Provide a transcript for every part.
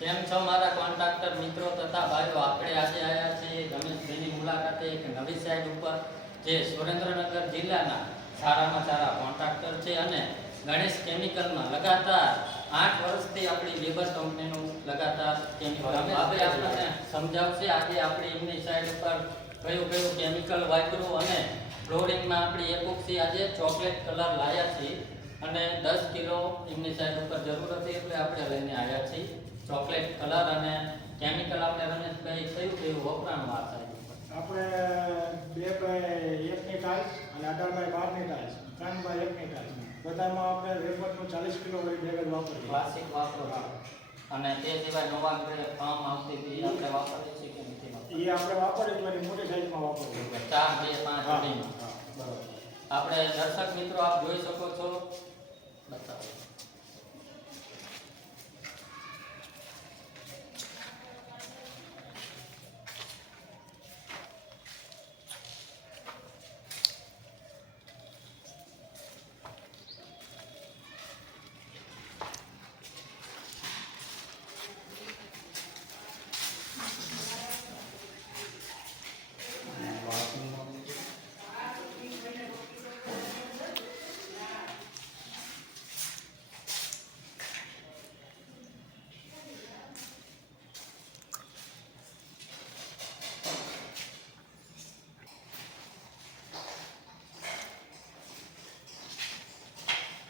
કેમ છો મારા કોન્ટ્રાક્ટર મિત્રો તથા ભાઈઓ? આપણે આજે આવ્યા છીએ રમેશભાઈની મુલાકાતે એક નવી સાઇટ ઉપર, જે સુરેન્દ્રનગર જિલ્લાના સારામાં સારા કોન્ટ્રાક્ટર છે અને ગણેશ કેમિકલમાં લગાતાર 8 વર્ષથી આપણી વેબસ કંપનીનું લગાતાર કેમિકલ આપણે આપણને સમજાવશે. આજે આપણે એમની સાઇટ ઉપર કયું કેમિકલ વાપર્યું અને ફ્લોરિંગમાં આપણી એપોક્સી આજે ચોકલેટ કલર લાવ્યા છીએ અને 10 કિલો એમની સાઇટ ઉપર જરૂર હતી એટલે આપણે લઈને આવ્યા છીએ ચોકલેટ કલર અને કેમિકલ. આપણે રમેશભાઈ કયું વપરાણું આ સાહેબ? આપણે 2x1 ની ટાઇલ્સ અને 18x12 ની ટાઇલ્સ, 3x1 ની ટાઇલ્સ બધામાં આપણે વેફરનું 40 કિલો બેગ જ વાપરીએ. ક્લાસિક વાપરો છો અને તે સિવાય નવા ગ્રેડ ફાર્મ આવતી હતી આપણે વાપરીએ છીએ કે નથી વાપરતા? એ આપણે વાપરીએ તો એની મોટી સાઈઝમાં વાપરીએ. 4, 2, 5 સુધીમાં. બરોબર. આપણે દર્શક મિત્રો આપ જોઈ શકો છો, બતાવો.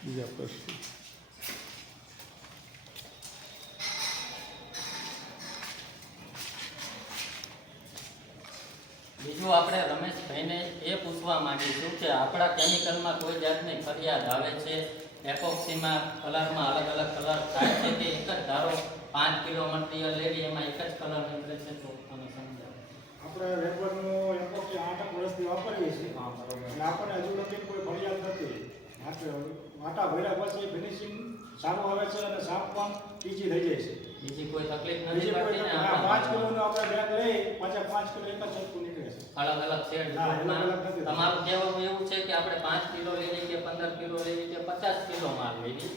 બીજા પ્રશ્ન? બીજું આપણે રમેશભાઈને એ પૂછવા માંગીશું કે આપણા કેમિકલમાં કોઈ જાતની ફરિયાદ આવે છે? એપોક્સીમાં કલરમાં અલગ અલગ કલર થાય છે કે એક જ ધારો 5 કિલો મટીરિયલ લેવી એમાં એક જ કલર નીકળે છે? તો તમે સમજાવો. આપણે વેફરનું એપોક્સી 8 વર્ષથી વાપરીએ છીએ. હા, બરોબર. અને આપણને હજુ લગી કોઈ ફરિયાદ નથી. આપણે વાટા ભર્યા પછી ફિનિશિંગ સારું આવે છે અને સાફ પણ ઈઝી થઈ જાય છે. બીજી કોઈ તકલીફ નથી બીજી કોઈ પડતી ને? નથી. 5 કિલોનો આપણે બેગ લઈ પાછા 5 કિલો એક જ સરખું નીકળે છે. અલગ અલગ શેડ. ના, અલગ અલગ નથી. તમારું કહેવું એવું છે કે આપણે 5 કિલો લેવી કે 15 કિલો લેવી કે 50 કિલો માલ લેવી,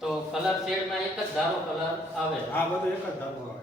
તો કલર શેડમાં એક જ ધારો કલર આવે? હા, બધું એક જ ધારું આવે.